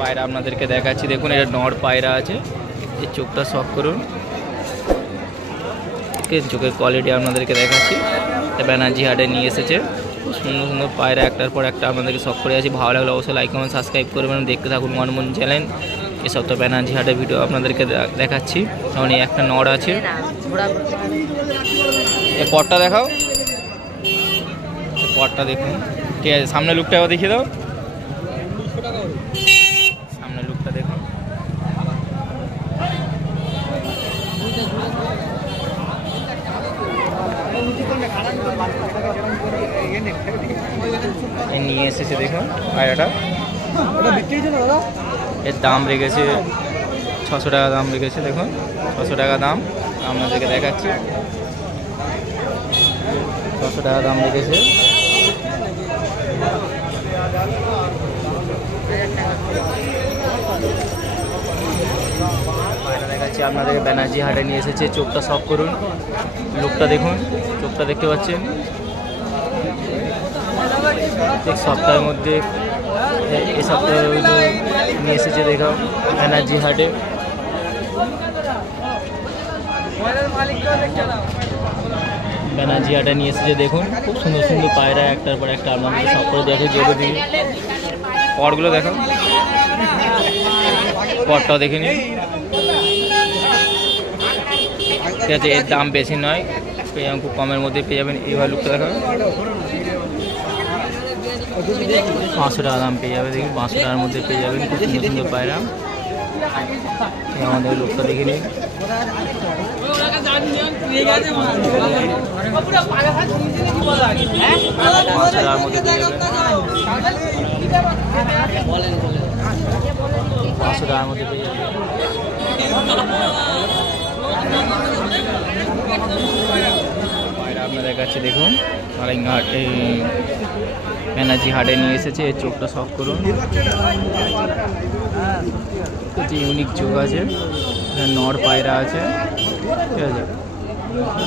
পায়রা আপনাদেরকে দেখাচ্ছি। দেখুন এটা নর পায়রা আছে, এই চোখটা শখ করুন। চোখের কোয়ালিটি আপনাদেরকে দেখাচ্ছি। এটা ব্যানার্জি হাটে নিয়ে এসেছে, খুব সুন্দর সুন্দর পায়রা একটার পর একটা আপনাদেরকে শখ করে আছি। ভালো লাগলে অবশ্যই লাইক কমেন্ট সাবস্ক্রাইব করবেন, দেখতে থাকুন মনমন চ্যানেল। এসব তো ব্যানার্জি হাটের ভিডিও আপনাদেরকে দেখাচ্ছি। যেমন এই একটা নর আছে, এই পটটা দেখাও, পটটা দেখুন। ঠিক আছে, সামনে লুকটা একবার দেখিয়ে দাও, সামনে লুকটা দেখুন। নিয়ে এসেছে দেখুন পায়রাটা, এর দাম রেখেছে 600 টাকা দাম রেখেছে। দেখুন 600 টাকা দাম আপনাদেরকে দেখাচ্ছি, 600 টাকা দাম রেখেছে। পায়রা দেখাচ্ছি আপনাদেরকে, ব্যানার্জি হাটে নিয়ে এসেছে। চোখটা শখ করুন, লুকটা দেখুন, চোখটা দেখতে পাচ্ছেন। প্রত্যেক সপ্তাহের মধ্যে এই সপ্তাহে নিয়ে এসেছে দেখো ব্যানার্জি হাটে। ব্যানার্জি হাটে নিয়ে এসেছে দেখুন, খুব সুন্দর সুন্দর পায়রা একটার পর একটা আপনাদের সব করে দেখো। যেগুলো দিন পটগুলো দেখো, পটটাও দেখে নিন। ঠিক আছে, এর দাম বেশি নয়, খুব কমের মধ্যে পেয়ে যাবেন। এইভাবে লুকটা দেখো, 500 টাকা দাম পেয়ে যাবে। দেখুন 500 টাকার মধ্যে পেয়ে যাবেন খুব সুন্দর সুন্দর পায়রা। আমাদের লোকটা দেখে নিন, 500 টাকার মধ্যে পেয়ে যাবেন, 500 টাকার মধ্যে পেয়ে যাবেন। পায়রা আপনাদের কাছে দেখুন হাটে, ব্যানার্জি হাটে নিয়ে এসেছে। এর চোখটা শখ করুন, ইউনিক চোখ আছে, নর পায়রা আছে। ঠিক আছে,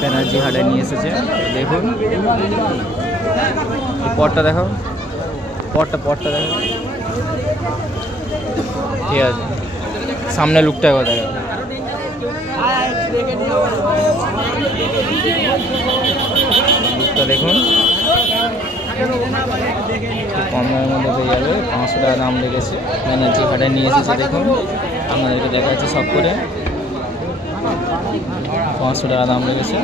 ব্যানার্জি হাটে নিয়ে এসেছে দেখুন। পটটা দেখো, পটটা দেখো। ঠিক আছে, সামনে লুকটা একবার দেখো, লুকটা দেখুন। কম দামের মধ্যে পেয়ে যাবে, 500 টাকা দাম লেগেছে। ব্যানার্জি হাটে নিয়ে এসেছে দেখুন, আপনাদেরকে দেখাচ্ছি সব করে। 500 টাকা দাম লেগেছে।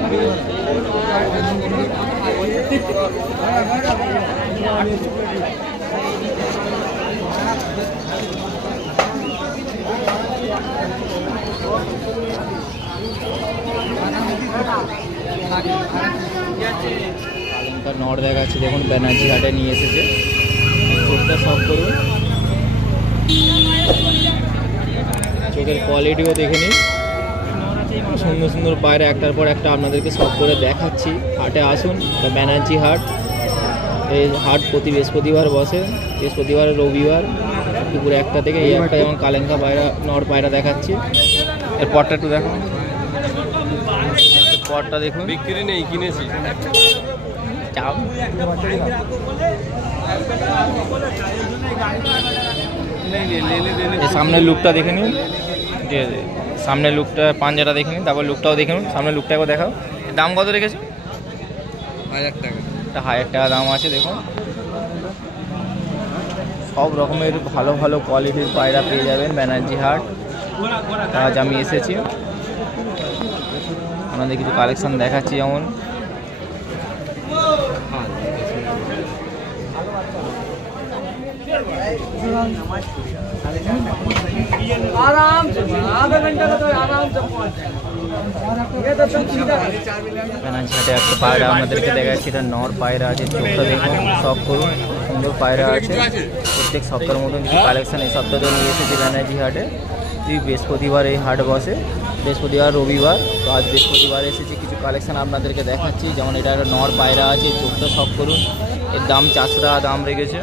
কালেঙ্কার নর দেখাচ্ছি দেখুন, ব্যানার্জি হাটে নিয়ে এসেছে। চোখটা শখ করুন, চোখের কোয়ালিটিও দেখে নিন। সুন্দর সুন্দর পায়রা একটার পর একটা আপনাদেরকে সব করে দেখাচ্ছি। হাটে আসুন, ব্যানার্জি হাট। এই হাট প্রতি বৃহস্পতিবার বসে, বৃহস্পতিবার রবিবার দুপুর 1টা থেকে। এই একটা যেমন কালেঙ্কা পায়রা, নর পায়রা দেখাচ্ছি। এর পরটা একটু দেখো, পরটা দেখুন। বিক্রি নেই, কিনেছি। সামনের লুকটা দেখে নিন, ঠিক আছে, সামনের লুকটা, পাঞ্জাটা দেখে নিন, তারপর লুকটাও দেখে নিন। সামনের লুকটা একবার দেখাও। দাম কত রেখেছে? 1000 টাকা। 1000 টাকা দাম আছে। দেখুন সব রকমের ভালো ভালো কোয়ালিটির পায়রা পেয়ে যাবেন ব্যানার্জি হাট। আজ আমি এসেছি, আমাদের কিছু কালেকশন দেখাচ্ছি। যেমন ব্যানার্জি হাটে একটা পায়রা আপনাদেরকে দেখাচ্ছি, এটা নর পায়রা আছে। চোখটা দেখুন, শখ করুন, সুন্দর পায়রা আছে। প্রত্যেক সপ্তাহের মতন কিছু কালেকশন এই সপ্তাহে নিয়ে এসেছি ব্যানার্জি হাটে। বৃহস্পতিবার এই হাট বসে, বৃহস্পতিবার রবিবার। তো আজ বৃহস্পতিবার এসেছি, কিছু কালেকশন আপনাদেরকে দেখাচ্ছি। যেমন এটা একটা নর পায়রা আছে, চোখটা শখ করুন। এর দাম 400 টাকা দাম রেখেছে।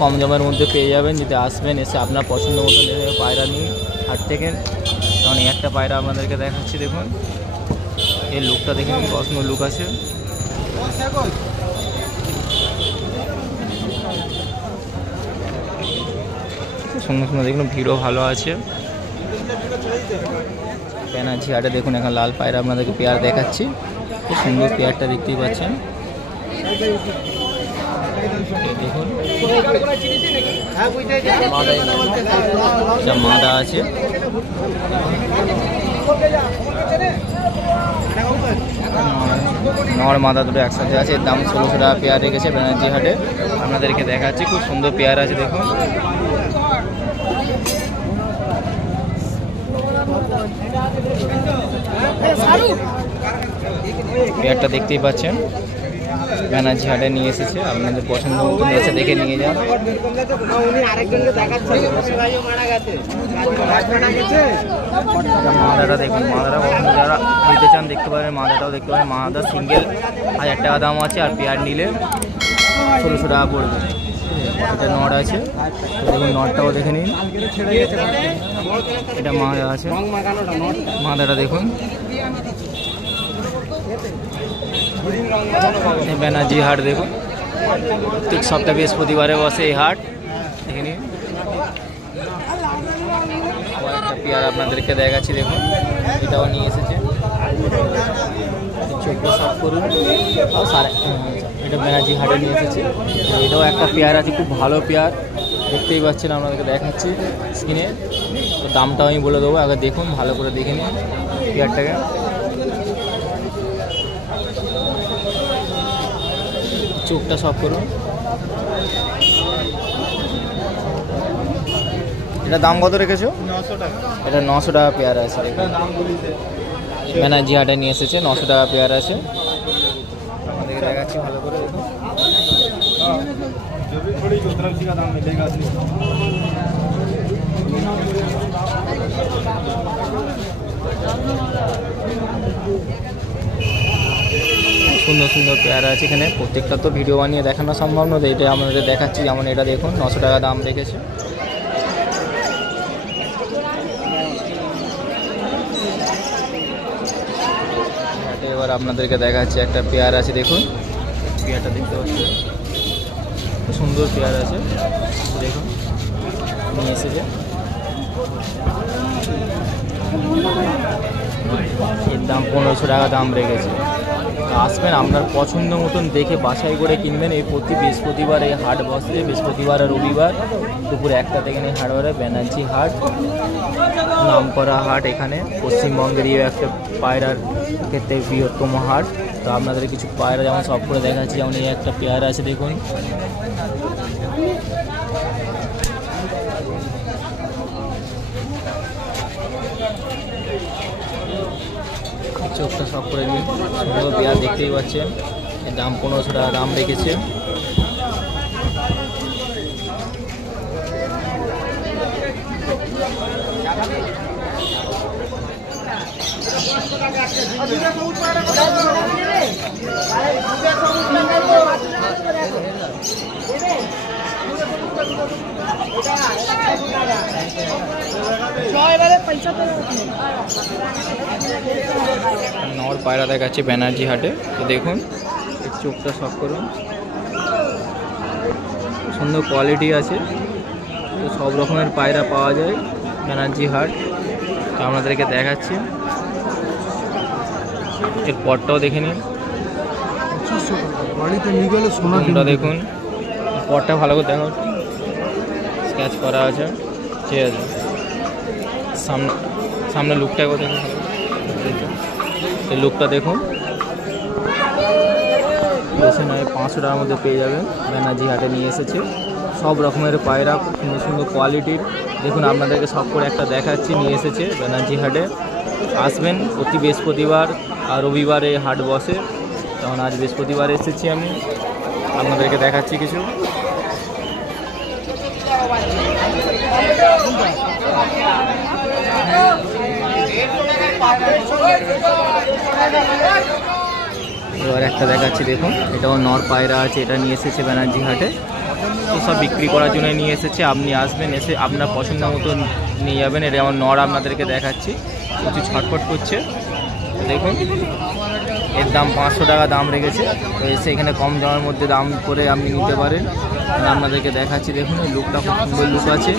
কম দামের মধ্যে পেয়ে যাবেন, যদি আসবেন, এসে আপনার পছন্দ মতো পায়রা নিয়ে হাট থেকে। কারণ এই একটা পায়রা আপনাদেরকে দেখাচ্ছি দেখুন, এর লুকটা দেখে নিন, কত সুন্দর লুক আছে। সুন্দর সুন্দর দেখুন, ভিড়ও ভালো আছে। ব্যানার্জি হাটে দেখুন এখন লাল পায়রা আপনাদেরকে পেয়ার দেখাচ্ছি, খুব সুন্দর পেয়ারটা দেখতেই পাচ্ছেন। দেখুন মাদা আছে, নর মাদা দুটো একসাথে আছে। দাম 1600 টাকা পেয়ার রেখেছে ব্যানার্জি হাটে, আপনাদেরকে দেখাচ্ছি। খুব সুন্দর পেয়ার আছে দেখুন। পেয়ারটা দেখতেই পাচ্ছেন, ব্যানার্জি হাটে নিয়ে এসেছে, আপনাদের পছন্দ মতন এসে দেখে নিয়ে যান। মাদাটা দেখুন, মাদাটা যারা নিতে চান দেখতে পারেন, মাদাটাও দেখতে পারেন। মাদা সিঙ্গেল 1000 টাকা দাম আছে, আর পেয়ার নিলে 1600 টাকা পড়বে। এটা নট আছে, দেখুন নটটাও দেখে নিন। এটা মাদা আছে, মাদাটা দেখুন। ব্যানার্জি হাট দেখুন, প্রত্যেক সপ্তাহে বৃহস্পতিবারে বসে এই হাট, দেখে নিন। আবার একটা পেয়ার আপনাদেরকে দেখাচ্ছি দেখুন, এটাও নিয়ে এসেছে। চোখটা সাফ করুন। এটা ব্যানার্জি হাটে নিয়ে এসেছে, এটাও একটা পেয়ার আছে, খুব ভালো পেয়ার, দেখতেই পাচ্ছেন, আপনাদেরকে দেখাচ্ছি স্ক্রিনে। তো দামটাও আমি বলে দেবো, আগে দেখুন, ভালো করে দেখে নিন পেয়ারটাকে। চোখটা সব করুন। এটা দাম কত রেখেছো? 900 টাকা। এটা 900 টাকা পেয়ার আছে, ব্যানার্জি হাটে নিয়ে এসেছে, 900 টাকা পেয়ার আছে। আমাদেরকে দেখাচ্ছি ভালো করে দেখুন। সুন্দর সুন্দর পেয়ারা আছে এখানে, প্রত্যেকটা তো ভিডিও বানিয়ে দেখানো সম্ভব নয়, এটা আমাদের দেখাচ্ছি। যেমন এটা দেখুন 900 টাকা দাম রেখেছে। এবার আপনাদেরকে দেখাচ্ছি একটা পেয়ার আছে দেখুন, পেয়ারটা দেখতে পাচ্ছেন, খুব সুন্দর পেয়ার আছে দেখুন, নিয়ে এসেছে। এর দাম 1500 টাকা দাম রেখেছে। আসবেন, আপনার পছন্দ মতন দেখে বাছাই করে কিনবেন। এই প্রতি বৃহস্পতিবার এই হাট বসে, বৃহস্পতিবার আর রবিবার দুপুর 1টা থেকে নিয়ে হাট বসে। ব্যানার্জি হাট নামকরা হাট, এখানে পশ্চিমবঙ্গেরই একটা পায়রার ক্ষেত্রে বৃহত্তম হাট। তো আপনাদের কিছু পায়রা যেমন সব করে দেখাচ্ছি, যেমন এই একটা পেয়ারা আছে দেখুন, চোখটা সব করে নিন। সুন্দর পেয়ার দেখতেই পাচ্ছেন, এর দাম 1500 টাকা দাম রেখেছে। নর পায়রা দেখাচ্ছে ব্যানার্জি হাটে, তো দেখুন চোখটা সব করুন, সুন্দর কোয়ালিটি আছে, তো সব রকমের পায়রা পাওয়া যায় ব্যানার্জি হাট। তো আপনাদেরকে দেখাচ্ছি, এর পটটাও দেখে নিন, সোনাটা দেখুন, পটটা ভালো করে দেখো, স্ক্যাচ করা আছে, ঠিক আছে। সামনে লুকটা কোথায়, এই লুকটা দেখুন, বেশি নয় 500 টাকার মধ্যে পেয়ে যাবেন। ব্যানার্জি হাটে নিয়ে এসেছে সব রকমের পায়রা, সুন্দর সুন্দর কোয়ালিটির। দেখুন আপনাদেরকে সব করে একটা দেখাচ্ছি, নিয়ে এসেছে ব্যানার্জি হাটে। আসবেন, প্রতি বৃহস্পতিবার আর রবিবারে হাট বসে। তখন আজ বৃহস্পতিবার এসেছি আমি, আপনাদেরকে দেখাচ্ছি কিছু। এবার একটা দেখাচ্ছি দেখুন, এটাও নর পায়রা আছে, এটা নিয়ে এসেছে ব্যানার্জি হাটে। তো সব বিক্রি করার জন্য নিয়ে এসেছে, আপনি আসবেন, এসে আপনার পছন্দ মতো নিয়ে যাবেন। এটা আমার নর আপনাদেরকে দেখাচ্ছি, প্রচুর ছটফট করছে দেখুন। এর দাম 500 টাকা দাম রেখেছে, তো এসে এখানে কম দামের মধ্যে দাম করে আপনি নিতে পারেন। আপনাদেরকে দেখাচ্ছি দেখুন, এই লুকটা খুব সুন্দর লুক আছে,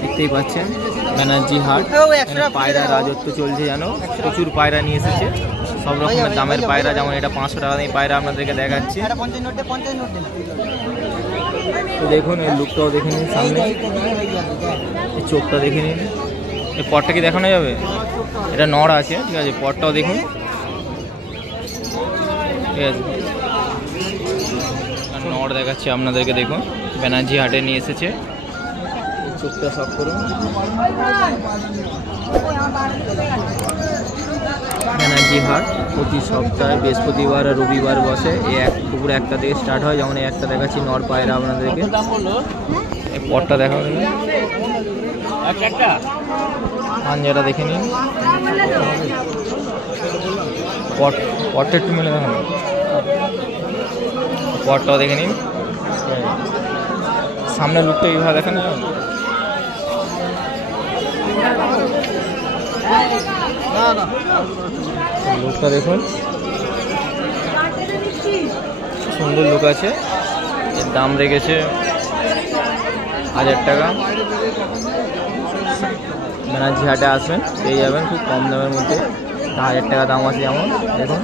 দেখতেই পাচ্ছেন ব্যানার্জি হাট, পায়রা রাজত্ব চলছে জানো, প্রচুর পায়রা নিয়ে এসেছে, সব রকমের দামের পায়রা, যেমন এটা 500 টাকা দিয়ে পায়রা আপনাদেরকে দেখাচ্ছি। তো দেখুন এই লুকটাও দেখে নিন, সামনে এই চোখটা দেখে নিন, এই পটটা কি দেখানো যাবে? এটা নড় আছে, ঠিক আছে, পটটাও দেখুন, ঠিক আছে, নড় দেখাচ্ছে আপনাদেরকে, দেখুন ব্যানার্জি হাটে নিয়ে এসেছে। চোখটা শখ করুন, ব্যানার্জি হাট প্রতি সপ্তাহে বৃহস্পতিবার আর রবিবার বসে। এই দুপুর 1টা থেকে স্টার্ট হয়, যেমন এই একটা দেখাচ্ছি নর পায়রা আপনাদেরকে, এই পটটা দেখা গেল, পাঞ্জাটা দেখে নিন, পটটা একটু মেলে দেখুন, পটটাও দেখে নিন, সামনের লুকটা এইভাবে দেখেন, লুকটা দেখুন, সুন্দর লুক আছে। এর দাম রেখেছে 1000 টাকা। ব্যানার্জি হাটে আসবেন, পেয়ে যাবেন খুব কম দামের মধ্যে, 1000 টাকা দাম আছে যেমন, দেখুন।